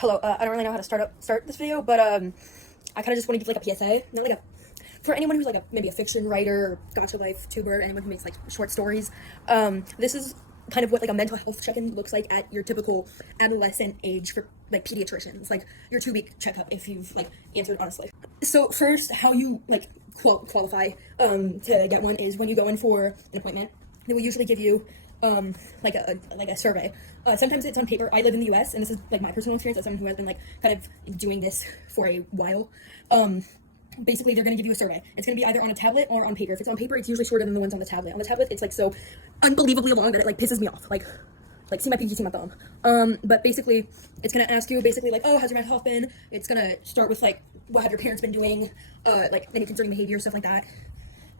Hello, I don't really know how to start this video, but I kind of just want to give like a PSA, not like a for anyone who's like maybe a fiction writer, or gotcha life tuber, anyone who makes like short stories. This is kind of what like a mental health check-in looks like at your typical adolescent age for like pediatricians, like your 2-week checkup if you've like answered honestly. So first, how you like qualify to get one is when you go in for an appointment. They will usually give you like a survey. Sometimes it's on paper. I live in the U.S. and this is like my personal experience as someone who has been like kind of doing this for a while. Basically, they're going to give you a survey. It's going to be either on a tablet or on paper. If it's on paper, it's usually shorter than the ones on the tablet. On the tablet, it's like so unbelievably long that it like pisses me off. Like see my pinky, see my thumb. But basically, it's going to ask you basically like, oh, how's your mental health been? It's going to start with like, what have your parents been doing? Like any concerning behavior, stuff like that.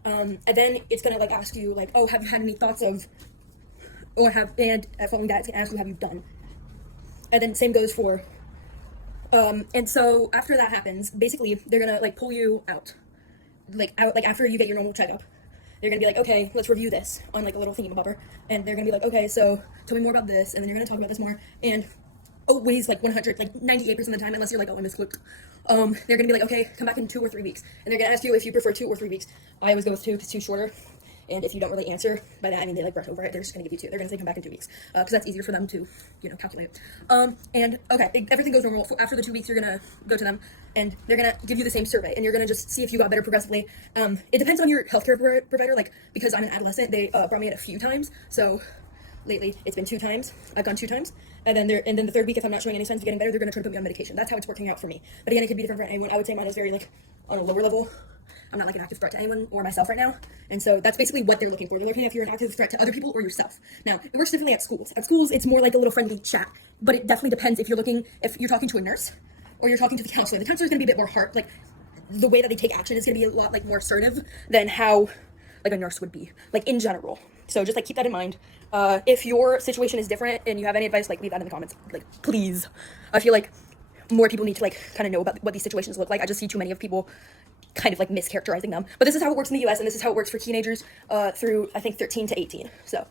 And then it's going to like ask you like, oh, have you had any thoughts of, and following that, it's going to ask you, have you done? And then same goes for, and so after that happens, basically they're gonna like pull you out, like after you get your normal checkup, they're gonna be like, okay, let's review this on like a little thingamabobber, and they're gonna be like, okay, so tell me more about this, and then you're gonna talk about this more, and always like 100, like 98% of the time, unless you're like, oh, I misclicked, they're gonna be like, okay, come back in 2 or 3 weeks, and they're gonna ask you if you prefer 2 or 3 weeks. I always go with 2 because 2's shorter. And if you don't really answer by that, I mean, they like brush over it. They're just going to give you 2. They're going to say come back in 2 weeks because that's easier for them to, calculate. And okay, everything goes normal. After the 2 weeks, you're going to go to them and they're going to give you the same survey and you're going to just see if you got better progressively. It depends on your healthcare provider. Like because I'm an adolescent, they brought me in a few times. So lately it's been 2 times. I've gone 2 times. And then the 3rd week, if I'm not showing any signs of getting better, they're going to try to put me on medication. That's how it's working out for me. But again, it could be different for anyone. I would say mine is very like on a lower level. I'm not like an active threat to anyone or myself right now. And so that's basically what they're looking for. They're looking if you're an active threat to other people or yourself. Now, it works differently at schools. At schools, it's more like a little friendly chat. But it definitely depends if you're talking to a nurse or you're talking to the counselor. The counselor is going to be a bit more hard. Like, the way that they take action is going to be a lot, like, more assertive than how, like, a nurse would be. Like, in general. So just, like, keep that in mind. If your situation is different and you have any advice, like, leave that in the comments. Like, please. I feel like more people need to, like, kind of know about what these situations look like. I just see too many of people kind of like mischaracterizing them, but this is how it works in the US and this is how it works for teenagers through I think 13 to 18. So